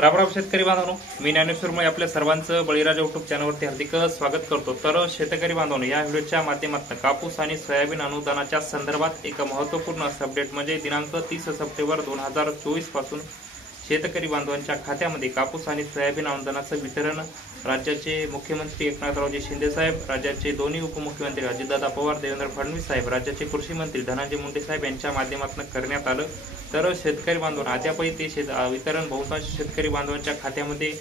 रामराम शेतकरी बांधवांनो, मी ज्ञानेश्वर आपल्या सर्वांचं बळीराजा युट्यूब चॅनलवरती हार्दिक स्वागत करतो। तर शेतकरी बांधवांनो, या व्हिडिओच्या माध्यमातून कापूस आणि सोयाबीन अनुदानाच्या संदर्भात एक महत्त्वपूर्ण अपडेट म्हणजे दिनांक 30 सप्टेंबर 2024 पासून शेतकरी बांधवांच्या खात्यामध्ये कापूस आणि सोयाबीन अनुदानाचं वितरण राज्याचे मुख्यमंत्री एकनाथरावजी शिंदे साहेब, राज्याचे दोन्ही उपमुख्यमंत्री अजितदादा पवार, देवेंद्र फडणवीस साहेब, राज्याचे कृषी मंत्री धनंजय मुंडे साहेब यांच्या माध्यमातून करण्यात आलं। तर शेतकरी बांधवांना अद्यापही ते वितरण बहुतांश शेतकरी बांधवांच्या खात्यामध्ये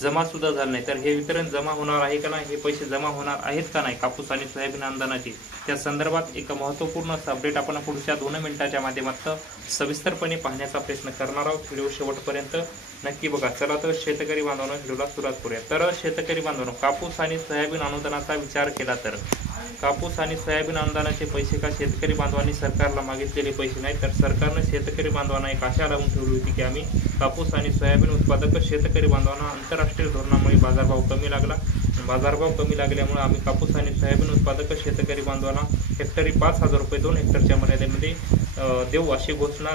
जमा सुद्धा झालं नाही। तर हे वितरण जमा होणार आहे का नाही, हे पैसे जमा होणार आहेत का नाही कापूस आणि सोयाबीन अनुदानाचे, त्या संदर्भात एक महत्त्वपूर्ण अपडेट आपण पुढच्या 2 मिनिटांच्या माध्यमातून सविस्तरपणे पाहण्याचा प्रयत्न करणार आहोत। व्हिडिओ शेवटपर्यंत नक्की बघा। चला तर शेतकरी बांधवांनो, व्हिडिओला सुरुवात करूया। तर शेतकरी बांधवांनो, कापूस आणि सोयाबीन अनुदानाचा विचार केला तर कापूस आणि सोयाबीन अनुदानाचे पैसे का शेतकरी बांधवांनी सरकारला मागितलेले पैसे नाही, तर सरकारने शेतकरी बांधवांना एक आशा लावून ठेवली होती की आम्ही कापूस आणि सोयाबीन उत्पादक शेतकरी बांधवांना आंतरराष्ट्रीय धोरणामुळे बाजारभाव कमी लागला, बाजारभाव कमी लागल्यामुळे आम्ही कापूस आणि सोयाबीन उत्पादक शेतकरी बांधवांना हेक्टरी 5,000 रुपये 2 हेक्टरच्या मर्यादेमध्ये देऊ अशी घोषणा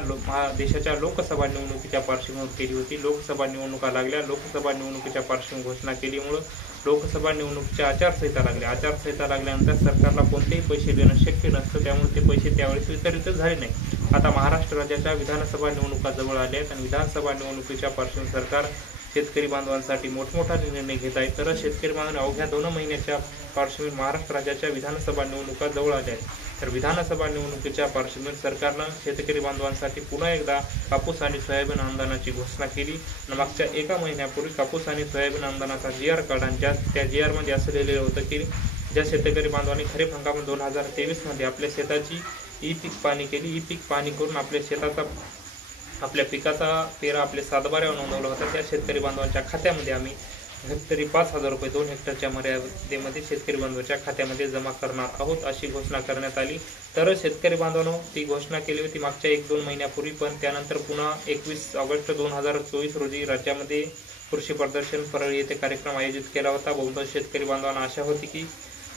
देशाच्या लोकसभा निवडणुकीच्या पार्श्वभूमीवर केली होती। लोकसभा निवडणुका लागल्या, लोकसभा निवडणुकीच्या पार्श्वभूमीवर घोषणा केल्यामुळे लोकसभा निवडणुकीच्या आचारसंहिता लागल्या। आचारसंहिता लागल्यानंतर सरकारला कोणतेही पैसे देणं शक्य नसतं, त्यामुळे ते पैसे त्यावेळेस वितरित झाले नाही। आता महाराष्ट्र राज्याच्या विधानसभा निवडणुका जवळ आल्या आहेत आणि विधानसभा निवडणुकीच्या पार्श्वभूमीवर सरकार शेतकरी बांधवांसाठी मोठमोठाले निर्णय घेत आहे। तर शेतकरी बांधवांना अवघ्या 2 महिन्याच्या पार्श्वभूमीवर महाराष्ट्र राज्याच्या विधानसभा निवडणुका जवळ आल्या आहेत। तर विधानसभा निवडणुकीच्या पार्श्वभूमीवर सरकारनं शेतकरी बांधवांसाठी पुन्हा एकदा कापूस आणि सोयाबीन अनुदानाची घोषणा केली। मागच्या 1 महिन्यापूर्वी कापूस आणि सोयाबीन अनुदानाचा GR काढला आणि त्या GR मध्ये असं लिहिलेलं होतं की ज्या शेतकरी बांधवांनी खरीप हंगाम 2023 मध्ये आपल्या शेताची ई-पीक पाहणी केली, ई-पीक पाहणी करून आपल्या पिकाचा पेरा आपल्या सातबाऱ्यावर नोंदवला होता, त्या शेतकरी बांधवांच्या खात्यामध्ये आम्ही हेक्टरी 5,000 रुपये 2 हेक्टरच्या मर्यादेमध्ये शेतकरी बांधवांच्या खात्यामध्ये जमा करणार आहोत अशी घोषणा करण्यात आली। तर शेतकरी बांधवांनो, ती घोषणा केली होती मागच्या 1-2 महिन्यापूर्वी, पण त्यानंतर पुन्हा 21 ऑगस्ट 2024 रोजी राज्यामध्ये कृषी प्रदर्शन परळी येथे कार्यक्रम आयोजित केला होता। बहुतांश शेतकरी बांधवांना आशा होती की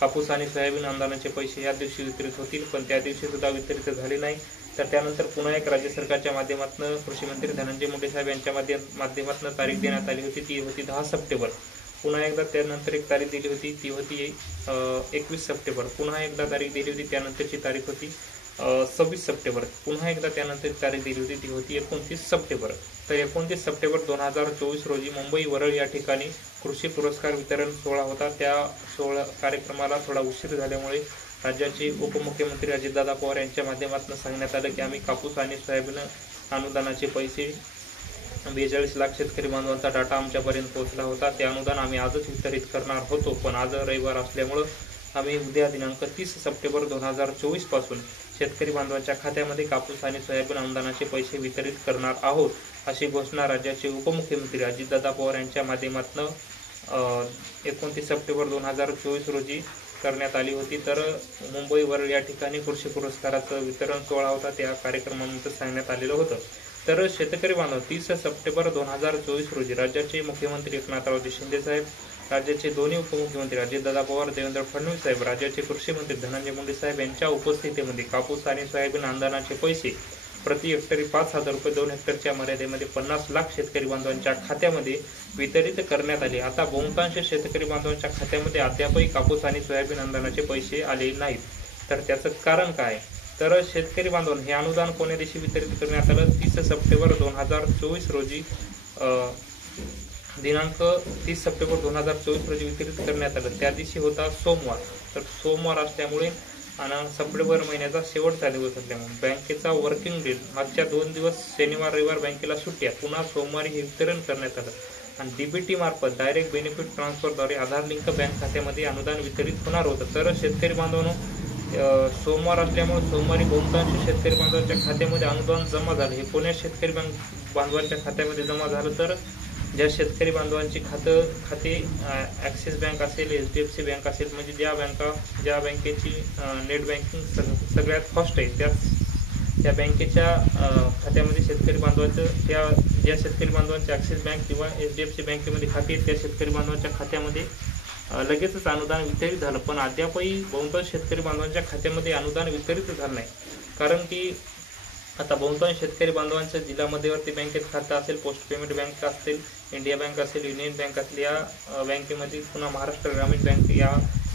कापूस आणि सोयाबीन अनुदानाचे पैसे या दिवशी वितरित होतील, पण त्या दिवशी सुद्धा वितरित झाले नाही। तर त्यानंतर पुन्हा एक राज्य सरकारच्या माध्यमातून कृषी मंत्री धनंजय मुंडे साहेब यांच्या माध्यमातून तारीख देण्यात आली होती, ती होती 10 सप्टेंबर। पुन्हा एकदा त्यानंतर एक तारीख दिली होती, ती होती 21 सप्टेंबर। पुन्हा एकदा तारीख दिली होती, त्यानंतरची तारीख होती 26 सप्टेंबर। पुन्हा एकदा त्यानंतर तारीख दिली होती, ती होती 29 सप्टेंबर। तर 29 सप्टेंबर 2024 रोजी मुंबई वरळ या ठिकाणी कृषी पुरस्कार वितरण सोहळा होता। त्या कार्यक्रमाला थोडा उशीर झाल्यामुळे राज्याचे उपमुख्यमंत्री अजितदादा पवार यांच्या माध्यमातून सांगण्यात आलं की आम्ही कापूस आणि सोयाबीन अनुदानाचे पैसे 42 लाख शेतकरी बांधवांचा डाटा आमच्यापर्यंत पोहोचला होता, ते अनुदान आम्ही आजच वितरित करणार होतो, पण आज रविवार असल्यामुळं आम्ही उद्या दिनांक 30 सप्टेंबर 2024 पासून शेतकरी बांधवांच्या खात्यामध्ये कापूस आणि सोयाबीन अनुदानाचे पैसे वितरित करणार आहोत अशी घोषणा राज्याचे उपमुख्यमंत्री अजितदादा पवार यांच्या माध्यमातून 29 सप्टेंबर 2024 रोजी करण्यात आली होती। तर मुंबई वरळ या ठिकाणी कृषी पुरस्काराचं वितरण सोहळा होता, त्या कार्यक्रमानंतर सांगण्यात आलेलं होतं। तर शेतकरी बांधव, 30 सप्टेंबर 2024 रोजी राज्याचे मुख्यमंत्री एकनाथरावजी शिंदे साहेब, राज्याचे दोन्ही उपमुख्यमंत्री अजितदादा पवार, देवेंद्र फडणवीस साहेब, राज्याचे कृषी मंत्री धनंजय मुंडे साहेब यांच्या उपस्थितीमध्ये कापूस आणि सोयाबीन अनुदानाचे पैसे प्रति हेक्टरी 5,000 रुपये 2 हेक्टरच्या मर्यादेमध्ये 50 लाख शेतकरी बांधवांच्या खात्यामध्ये वितरित करण्यात आले। आता बहुतांश शेतकरी बांधवांच्या खात्यामध्ये अद्यापही कापूस आणि सोयाबीन अनुदानाचे पैसे आले नाहीत। तर त्याचं कारण काय? तर शेतकरी बांधवांना हे अनुदान कोण्या दिवशी वितरित करण्यात आलं? 30 सप्टेंबर 2024 रोजी दिनांक 30 सप्टेंबर 2024 रोजी वितरित करण्यात आलं। त्या दिवशी होता सोमवार। तर सोमवार असल्यामुळे आणि सप्टेंबर महिन्याचा शेवटचा दिवस असल्यामुळे बँकेचा वर्किंग डे मागच्या 2 दिवस शनिवार रविवार बँकेला सुट्ट्या, पुन्हा सोमवारी हे वितरण करण्यात आलं आणि DBT मार्फत डायरेक्ट बेनिफिट ट्रान्सफरद्वारे आधार लिंक बँक खात्यामध्ये अनुदान वितरित होणार होतं। तर शेतकरी बांधवांनो, सोमवार असल्यामुळे सोमवारी बहुतांश शेतकरी बांधवांच्या खात्यामध्ये अनुदान जमा झालं। हे कोण्या शेतकरी बांधवांच्या खात्यामध्ये जमा झालं? तर ज्या शेतकरी बांधवांची खाते ॲक्सिस बँक असेल, HDFC बँक असेल, म्हणजे ज्या बँकेची नेट बँकिंग सगळ्यात फास्ट आहे, त्या बँकेच्या खात्यामध्ये शेतकरी बांधवांचं ज्या शेतकरी बांधवांची ॲक्सिस बँक किंवा HDFC बँकेमध्ये खाते आहेत, त्या शेतकरी बांधवांच्या खात्यामध्ये लगेचच अनुदान वितरित झालं, पण अद्यापही बहुतांश शेतकरी बांधवांच्या खात्यामध्ये अनुदान वितरित झालं नाही। कारण की आता बहुतांश शेतकरी बांधवांचं जिल्हा मध्यवर्ती बँकेत खातं असेल, पोस्ट पेमेंट बँक असतील, इंडिया बँक असेल, युनियन बँक असेल, या बँकेमध्ये पुन्हा महाराष्ट्र ग्रामीण बँक या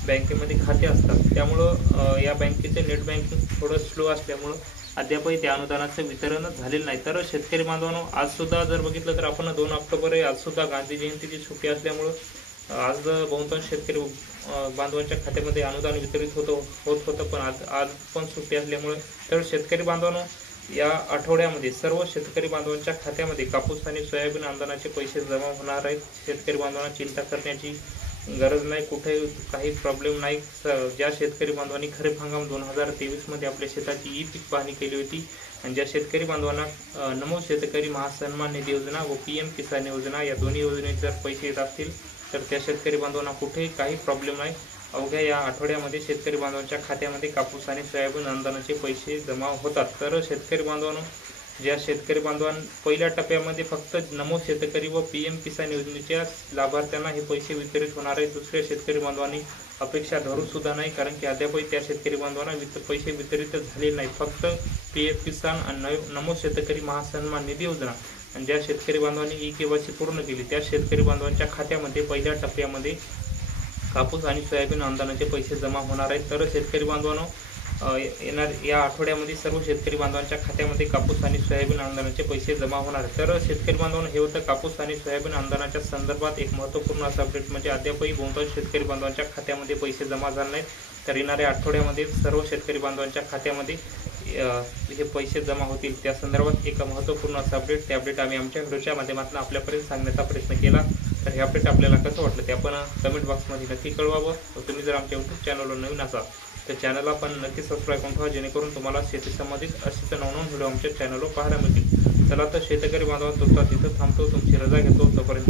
बँकेमध्ये खाते असतात. त्यामुळं या बँकेचे नेट बँकिंग थोडं स्लो असल्यामुळं अद्यापही त्या अनुदानाचं वितरणच झालेलं नाही. तर शेतकरी बांधवांनो, आज सुद्धा जर बघितलं तर आपण 2 ऑक्टोबर आहे, आज सुद्धा गांधी जयंतीची सुट्टी असल्यामुळं आज बहुतांश शेतकरी बांधवांच्या खात्यामध्ये अनुदान वितरित होत होतं, पण आज पण सुट्टी असल्यामुळे तर शेतकरी बांधवांनो, या आठवड्यामध्ये सर्व शेतकरी बांधवांच्या खात्यामध्ये कापूस आणि सोयाबीन अनुदानाचे पैसे जमा होणार आहेत. शेतकरी बांधवांना चिंता करण्याची गरज नाही, कुठेही काही प्रॉब्लेम नाही. ज्या शेतकरी बांधवांनी खरीप हंगाम 2023 मध्ये आपल्या शेताची पीक पाहणी केली होती आणि ज्या शेतकरी बांधवांना नमो शेतकरी महासन्मान निधी योजना व PM किसान योजना या दोन्ही योजनेचे जर पैसे येत असतील तर त्या शेतकरी बांधवांना कुठेही काही प्रॉब्लेम नाही. अवघ्या या आठवड्यामध्ये शेतकरी बांधवांच्या खात्यामध्ये कापूस आणि सोयाबीन अनुदानाचे पैसे जमा होतात. तर शेतकरी बांधवांनो, ज्या शेतकरी बांधवांना पहिल्या टप्प्यामध्ये फक्त नमो शेतकरी व PM किसान योजनेच्या लाभार्थ्यांना हे पैसे वितरित होणार आहेत. दुसऱ्या शेतकरी बांधवांनी अपेक्षा धरू सुद्धा नाही, कारण की अद्यापही त्या शेतकरी बांधवांना पैसे वितरित झाले नाही. फक्त PM किसान आणि नमो शेतकरी महासन्मान निधी योजना आणि ज्या शेतकरी बांधवांनी KYC पूर्ण केली त्या शेतकरी बांधवांच्या खात्यामध्ये पहिल्या टप्प्यामध्ये कापूस आणि सोयाबीन अनुदानाचे पैसे जमा होणार आहेत. तर शेतकरी बांधवांनो, येणार या आठवड्यामध्ये सर्व शेतकरी बांधवांच्या खात्यामध्ये कापूस आणि सोयाबीन अनुदानाचे पैसे जमा होणार आहेत. तर शेतकरी बांधवांनो, हे होतं कापूस आणि सोयाबीन अनुदानाच्या संदर्भात एक महत्त्वपूर्ण असं अपडेट. म्हणजे अद्यापही बहुतांश शेतकरी बांधवांच्या खात्यामध्ये पैसे जमा झाले नाहीत. तर येणाऱ्या आठवड्यामध्ये सर्व शेतकरी बांधवांच्या खात्यामध्ये हे पैसे जमा होतील, त्या संदर्भात एक महत्त्वपूर्ण असं अपडेट. ते अपडेट आम्ही आमच्या व्हिडिओच्या माध्यमातून आपल्यापर्यंत सांगण्याचा प्रयत्न केला. तर हे अपडेट आपल्याला कसं वाटलं ते आपण कमेंट बॉक्समध्ये नक्की कळवावं. व तुम्ही जर आमच्या यूट्यूब चॅनलवर नवीन असाल तर चॅनलला पण नक्की सबस्क्राईब करून ठेवा, जेणेकरून तुम्हाला शेती संबंधित असेच नवनवीन व्हिडिओ आमच्या चॅनलवर पाहायला मिळतील. चला तर शेतकरी बांधवांनो, तुमचा तिथं थांबतो, तुमची रजा घेतो. तोपर्यंत